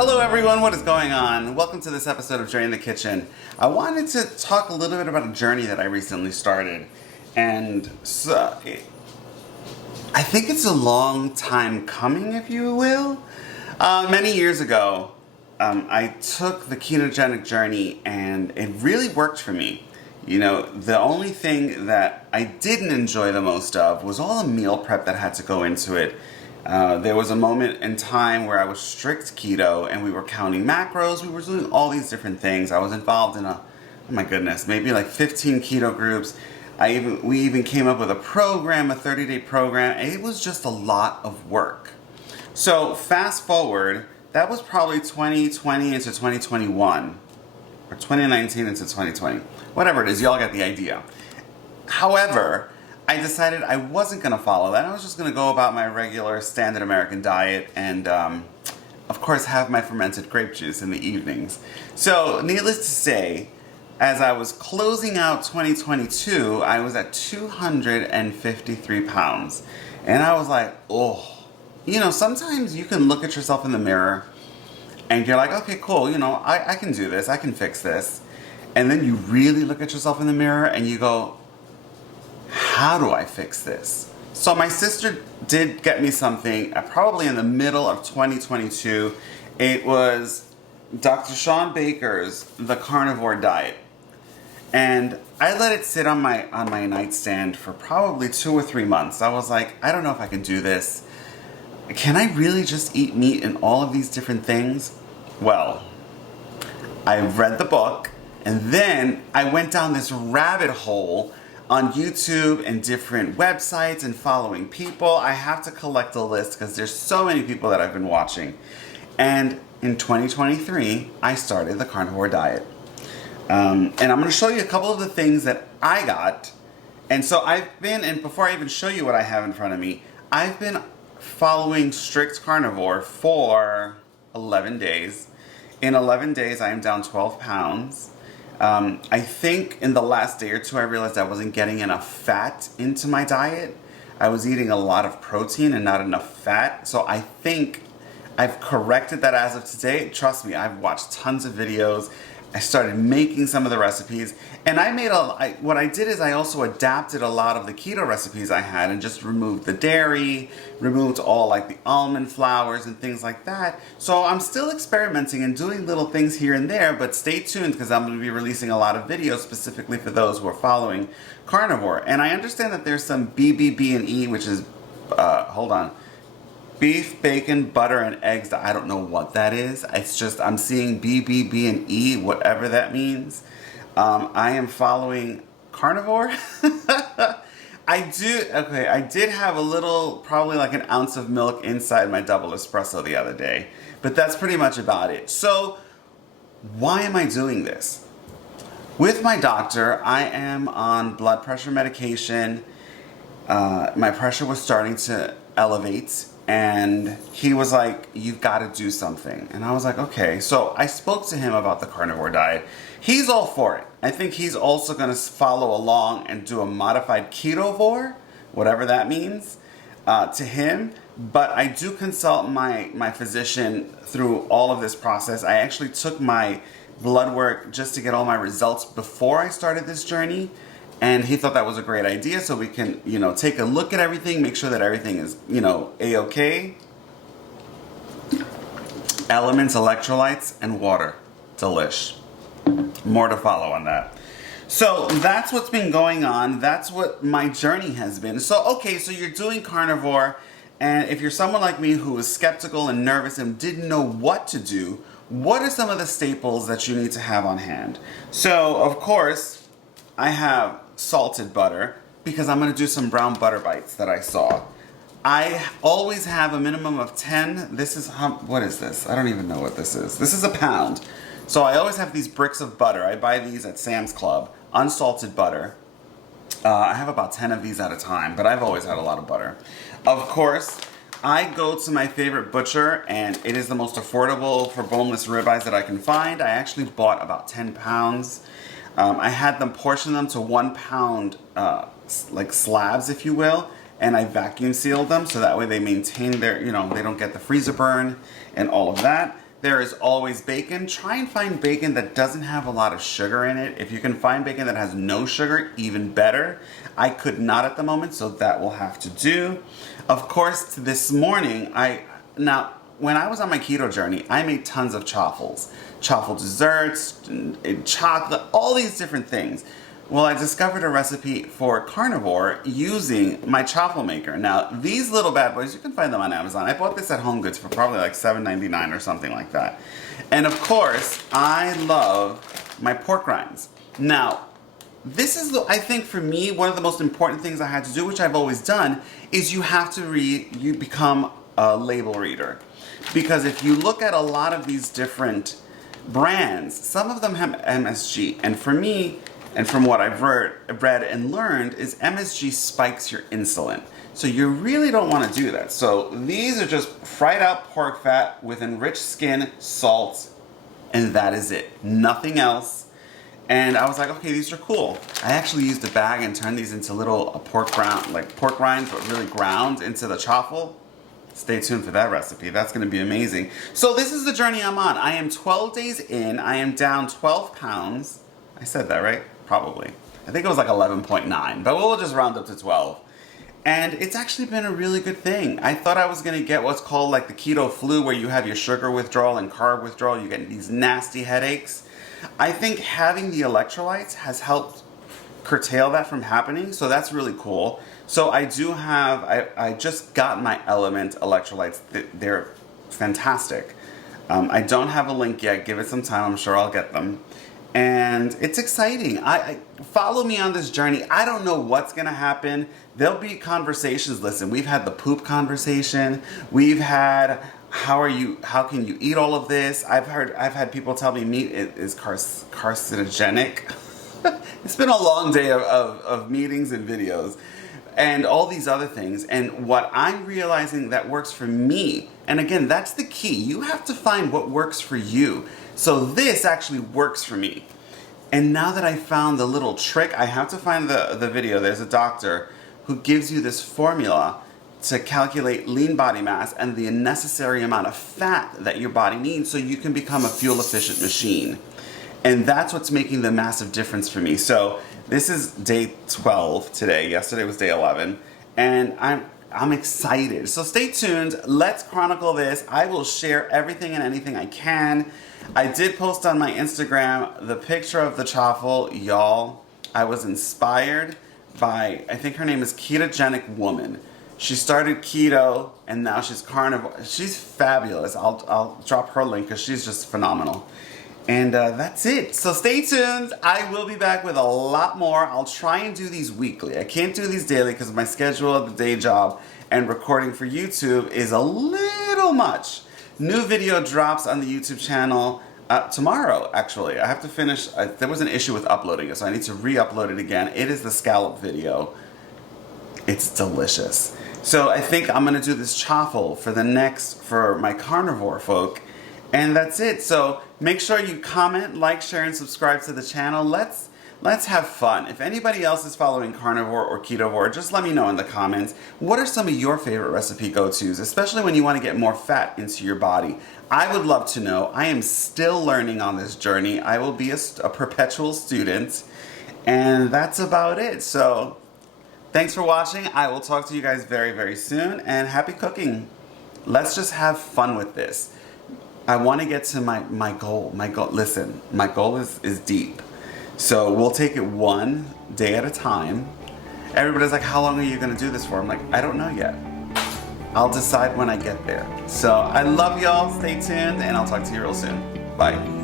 Hello everyone, what is going on? Welcome to this episode of Journey in the Kitchen. I wanted to talk a little bit about a journey that I recently started. And so, I think it's a long time coming, if you will. Many years ago, I took the ketogenic journey and it really worked for me. You know, the only thing that I didn't enjoy the most of was all the meal prep that had to go into it. There was a moment in time where I was strict keto and we were counting macros, we were doing all these different things. I was involved in oh my goodness, maybe like 15 keto groups. We even came up with a program, a 30-day program, and it was just a lot of work. So fast forward, that was probably 2020 into 2021, or 2019 into 2020. Whatever it is, y'all get the idea. However, I decided I wasn't going to follow that. I was just going to go about my regular standard American diet and, of course, have my fermented grape juice in the evenings. So, needless to say, as I was closing out 2022, I was at 253 pounds. And I was like, oh, you know, sometimes you can look at yourself in the mirror and you're like, okay, cool, you know, I can do this, I can fix this. And then you really look at yourself in the mirror and you go, how do I fix this? So my sister did get me something probably in the middle of 2022. It was Dr. Sean Baker's The Carnivore Diet. And I let it sit on my nightstand for probably 2 or 3 months. I was like, I don't know if I can do this. Can I really just eat meat and all of these different things? Well, I read the book and then I went down this rabbit hole on YouTube and different websites and following people. I have to collect a list because there's so many people that I've been watching. And in 2023, I started the carnivore diet. And I'm going to show you a couple of the things that I got. And so and before I even show you what I have in front of me, I've been following strict carnivore for 11 days. In 11 days, I am down 12 pounds. I think in the last day or two, I realized I wasn't getting enough fat into my diet. I was eating a lot of protein and not enough fat. So I think I've corrected that as of today. Trust me, I've watched tons of videos. I started making some of the recipes. And what I did is I also adapted a lot of the keto recipes I had and just removed the dairy, removed all like the almond flours and things like that. So I'm still experimenting and doing little things here and there, but stay tuned because I'm going to be releasing a lot of videos specifically for those who are following carnivore. And I understand that there's some BBB&E, which is, beef, bacon, butter, and eggs that I don't know what that is. It's just I'm seeing BBB&E, whatever that means. I am following carnivore. I did have a little, probably like an ounce of milk inside my double espresso the other day. But that's pretty much about it. So why am I doing this? With my doctor, I am on blood pressure medication. My pressure was starting to elevate. And he was like, you've got to do something. And I was like, okay. So I spoke to him about the carnivore diet. He's all for it. I think he's also going to follow along and do a modified ketovore, whatever that means, to him. But I do consult my physician through all of this process. I actually took my blood work just to get all my results before I started this journey. And he thought that was a great idea, so we can, you know, take a look at everything, make sure that everything is, you know, A-okay. Elements, electrolytes, and water. Delish. More to follow on that. So that's what's been going on. That's what my journey has been. So, okay, so you're doing carnivore, and if you're someone like me who was skeptical and nervous and didn't know what to do, what are some of the staples that you need to have on hand? So, of course, I have salted butter because I'm going to do some brown butter bites that I saw. I always have a minimum of 10. What is this? I don't even know what this is. This is a pound. So I always have these bricks of butter. I buy these at Sam's Club, unsalted butter. I have about 10 of these at a time, but I've always had a lot of butter. Of course, I go to my favorite butcher, and it is the most affordable for boneless ribeyes that I can find. I actually bought about 10 pounds. I had them portion them to 1 pound, like slabs, if you will, and I vacuum sealed them so that way they maintain their, you know, they don't get the freezer burn and all of that. There is always bacon. Try and find bacon that doesn't have a lot of sugar in it. If you can find bacon that has no sugar, even better. I could not at the moment, so that will have to do. Of course, this morning, when I was on my keto journey, I made tons of chaffles. Chaffle desserts, and chocolate, all these different things. Well, I discovered a recipe for carnivore using my chaffle maker. Now, these little bad boys, you can find them on Amazon. I bought this at Home Goods for probably like $7.99 or something like that. And of course, I love my pork rinds. Now, this is, I think for me, one of the most important things I had to do, which I've always done, is you have to you become a label reader. Because if you look at a lot of these different brands, some of them have MSG. And for me, and from what I've read and learned, is MSG spikes your insulin. So you really don't want to do that. So these are just fried out pork fat with enriched skin, salt, and that is it. Nothing else. And I was like, okay, these are cool. I actually used a bag and turned these into little pork rinds, but really ground into the chaffle. Stay tuned for that recipe. That's going to be amazing. So this is the journey I'm on. I am 12 days in. I am down 12 pounds. I said that right? Probably. I think it was like 11.9, but we'll just round up to 12. And it's actually been a really good thing. I thought I was going to get what's called like the keto flu, where you have your sugar withdrawal and carb withdrawal. You get these nasty headaches. I think having the electrolytes has helped curtail that from happening, so that's really cool. So I do have, I just got my Element electrolytes. They're fantastic. I don't have a link yet. Give it some time. I'm sure I'll get them. And it's exciting. I follow me on this journey. I don't know what's gonna happen. There'll be conversations. Listen, we've had the poop conversation. We've had how can you eat all of this? I've had people tell me meat is carcinogenic. It's been a long day of meetings and videos and all these other things. And what I'm realizing that works for me, and again, that's the key. You have to find what works for you. So this actually works for me. And now that I found the little trick, I have to find the video. There's a doctor who gives you this formula to calculate lean body mass and the necessary amount of fat that your body needs so you can become a fuel efficient machine. And that's what's making the massive difference for me. So this is day 12 today. Yesterday was day 11. And I'm excited. So stay tuned. Let's chronicle this. I will share everything and anything I can. I did post on my Instagram the picture of the chaffle. Y'all, I was inspired by, I think her name is Ketogenic Woman. She started keto and now she's carnivore. She's fabulous. I'll drop her link because she's just phenomenal. And that's it. So stay tuned. I will be back with a lot more. I'll try and do these weekly. I can't do these daily because my schedule of the day job and recording for YouTube is a little much. New video drops on the YouTube channel tomorrow, actually. I have to finish. There was an issue with uploading it, so I need to re-upload it again. It is the scallop video. It's delicious. So I think I'm going to do this chaffle for my carnivore folk. And that's it. So make sure you comment, like, share, and subscribe to the channel. Let's have fun. If anybody else is following carnivore or ketovore, just let me know in the comments. What are some of your favorite recipe go-tos, especially when you want to get more fat into your body? I would love to know. I am still learning on this journey. I will be a perpetual student. And that's about it. So thanks for watching. I will talk to you guys very, very soon. And happy cooking. Let's just have fun with this. I want to get to my goal. Listen, my goal is deep. So we'll take it one day at a time. Everybody's like, how long are you going to do this for? I'm like, I don't know yet. I'll decide when I get there. So I love y'all. Stay tuned, and I'll talk to you real soon. Bye.